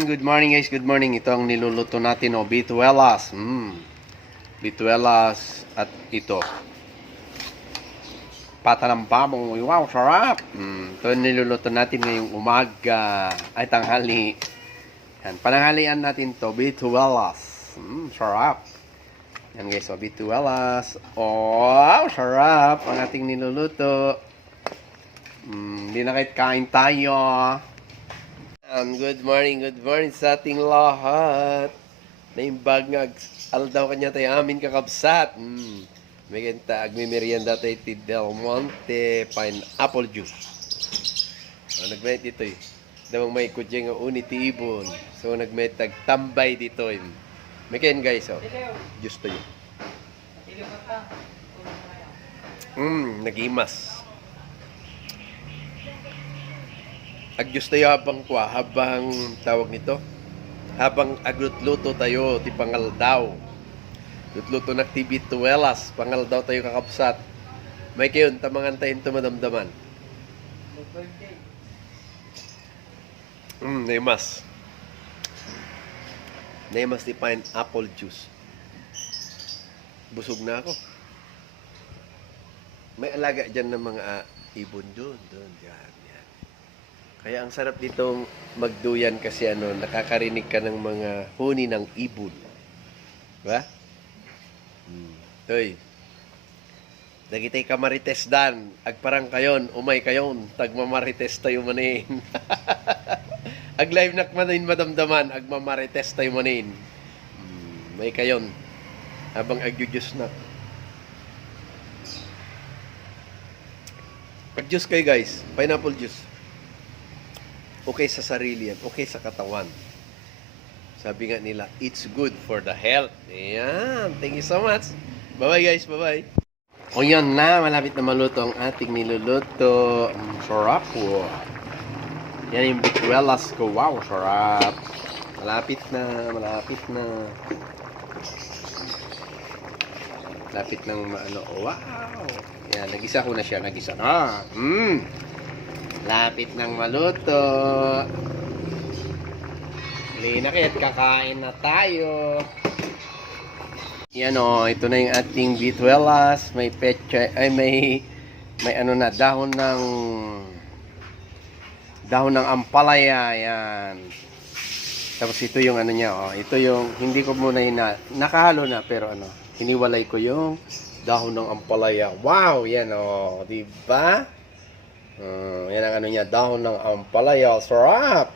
Yan, good morning guys, good morning. Ito ang niluluto natin, oh, bituelas. Mm. Bituelas at ito. Pata ng pamong. Wow, sarap. Mm. Ito ang niluluto natin ngayong umaga. Ay, tanghali. Yan, pananghalian natin to, bituelas. Mm, sarap. Yan guys, oh, bituelas. Wow, sarap. Ang ating niluluto. Mm, hindi na kahit kain tayo. Um, good morning, good morning sa ating lahat. Naimbag nga, aldaw kanya tayo amin kakabsat. Mm. May ganta, agmimerienda tayo ti Del Monte pineapple juice. Oh, nagmayat dito eh. Damang may kutya nga uni ti ibon. So nagmayat tambay dito eh. May kain guys oh. Juice to yun. Mm, nagimas. Agyos tayo habang kwa, habang tawag nito, habang aglutluto tayo, ti pangaldaw. Lutluto na ti bituelas, pangaldaw tayo kakapsat. May kayon, tamangan tayo ito madamdaman. Mm, naimas. Naimas ti pineapple juice. Busog na ako. May alaga dyan ng mga ah, ibon doon, doon, dyan, yan. Kaya ang sarap dito magduyan kasi ano, nakakarinig ka ng mga huni ng ibon. Ba? Hmm. Toy. Nagitay ka marites dan, agparang kayon, umay kayon, tagmamarites tayo manin. Ag live nak manin madamdaman, agmamarites tayo manin. Hmm, may kayon, habang agyudyos na. Pag-juice kayo guys, pineapple juice. Okay sa sarili yan, okay sa katawan. Sabi nga nila, it's good for the health. Ayan, thank you so much. Bye-bye guys, bye-bye. O yan na, malapit na maluto ang ating niluluto. Mm, sarap po. Yan yung bituelas ko. Wow, sarap. Malapit na, malapit na. Lapit ng maano. Wow! Yan, nagisa ko na siya. Nagisa na. Mmm! Lapit ng maluto. Linakit, kakain na tayo. Yan o, ito na yung ating bituelas. May pecha, ay may, may ano na, dahon ng, dahon ng ampalaya. Yan. Tapos ito yung ano niya, oh. Ito yung, hindi ko muna ina, nakahalo na, pero ano, hiniwalay ko yung dahon ng ampalaya. Wow, yan oh, di Uh, yan ang ano niya, dahon ng ampalaya. Sarap!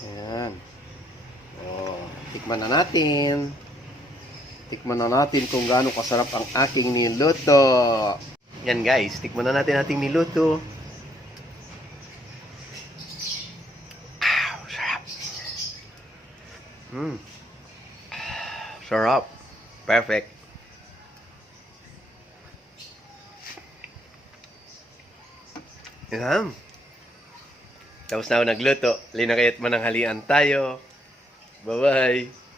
Ayan. Oh, tikman na natin. Tikman na natin kung gaano kasarap ang aking niluto. Yan guys, tikman na natin ating niluto. Ow, sarap. Mm. Sarap. Perfect. Yan. Tapos na ako nagluto. Linakayat man ang halian tayo. Bye-bye.